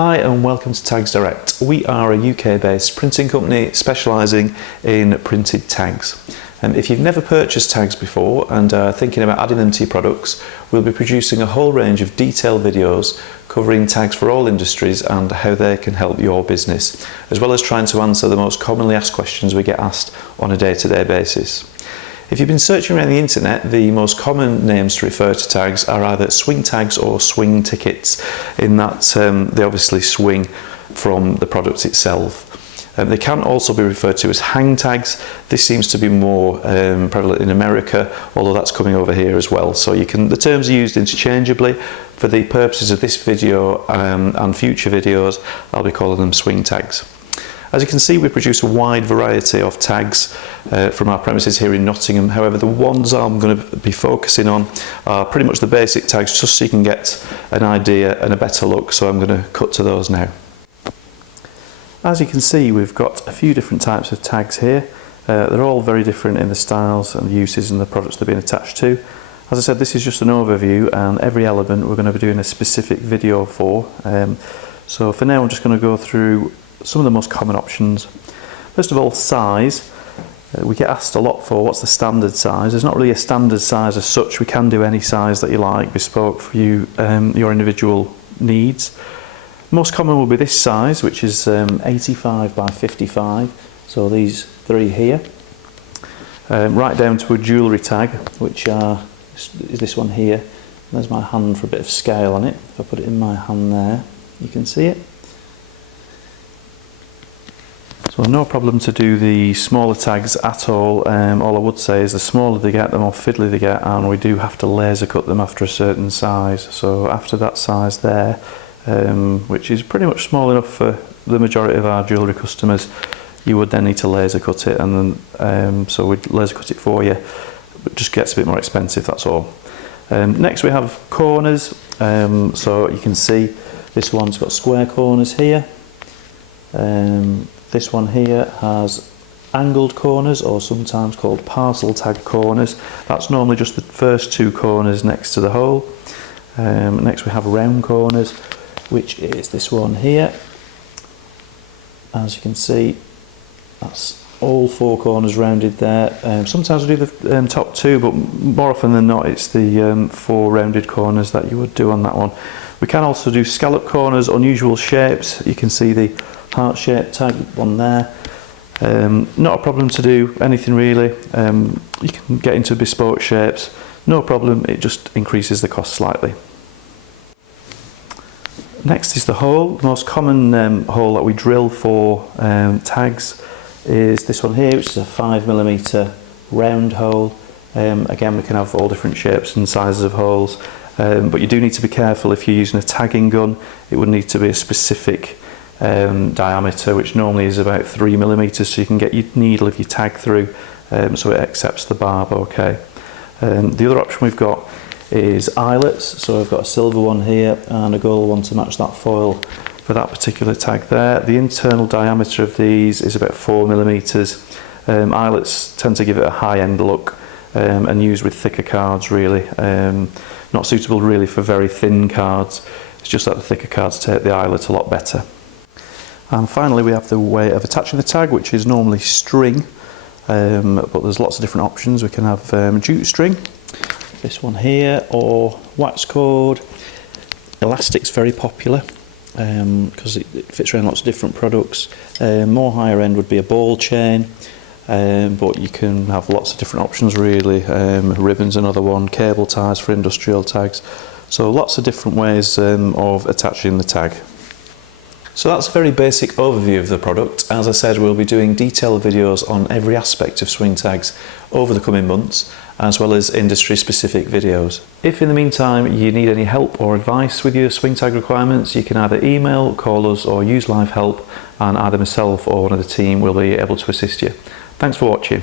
Hi and welcome to Tags Direct. We are a UK-based printing company specialising in printed tags. If you've never purchased tags before and are thinking about adding them to your products, we'll be producing a whole range of detailed videos covering tags for all industries and how they can help your business, as well as trying to answer the most commonly asked questions we get asked on a day-to-day basis. If you've been searching around the internet, the most common names to refer to tags are either swing tags or swing tickets, in that they obviously swing from the product itself. They can also be referred to as hang tags. This seems to be more prevalent in America, although that's coming over here as well. So the terms are used interchangeably. For the purposes of this video and future videos, I'll be calling them swing tags. As you can see, we produce a wide variety of tags from our premises here in Nottingham. However, the ones I'm going to be focusing on are pretty much the basic tags, just so you can get an idea and a better look. So I'm going to cut to those now. As you can see, we've got a few different types of tags here. They're all very different in the styles and the uses and the products they're being attached to. As I said, this is just an overview, and every element we're going to be doing a specific video for. So for now, I'm just going to go through some of the most common options. First of all, size. We get asked a lot for what's the standard size. There's not really a standard size as such. We can do any size that you like, bespoke for you, your individual needs. Most common will be this size, which is 85 by 55. So these three here. Right down to a jewellery tag, which is this one here. There's my hand for a bit of scale on it. If I put it in my hand there, you can see it. So no problem to do the smaller tags at all. All I would say is the smaller they get, the more fiddly they get, and we do have to laser cut them after a certain size. So after that size there, which is pretty much small enough for the majority of our jewellery customers, you would then need to laser cut it, and then so we'd laser cut it for you. It just gets a bit more expensive, that's all. Next we have corners. So you can see this one's got square corners here. This one here has angled corners, or sometimes called parcel tag corners. That's normally just the first two corners next to the hole. Next we have round corners, which is this one here. As you can see, that's all four corners rounded there. Sometimes we do the top two, but more often than not it's the four rounded corners that you would do on that one. We can also do scallop corners, unusual shapes. You can see the heart-shaped tag one there. Not a problem to do anything really. You can get into bespoke shapes, no problem. It just increases the cost slightly. Next is the hole. The most common hole that we drill for tags is this one here, which is a 5mm round hole. Again, we can have all different shapes and sizes of holes, but you do need to be careful. If you're using a tagging gun, it would need to be a specific diameter, which normally is about 3mm, so you can get your needle of your tag through, so it accepts the barb okay. The other option we've got is eyelets. So I've got a silver one here and a gold one to match that foil for that particular tag there. The internal diameter of these is about 4mm. Eyelets tend to give it a high-end look and used with thicker cards really. Not suitable really for very thin cards. It's just that the thicker cards take the eyelet a lot better. And finally we have the way of attaching the tag, which is normally string, but there's lots of different options. We can have jute string, this one here, or wax cord. Elastic's very popular because it fits around lots of different products. More higher end would be a ball chain, but you can have lots of different options really. Ribbon's another one, cable ties for industrial tags. So lots of different ways of attaching the tag. So that's a very basic overview of the product. As I said, we'll be doing detailed videos on every aspect of swing tags over the coming months, as well as industry specific videos. If in the meantime you need any help or advice with your swing tag requirements, you can either email, call us, or use live help, and either myself or one of the team will be able to assist you. Thanks for watching.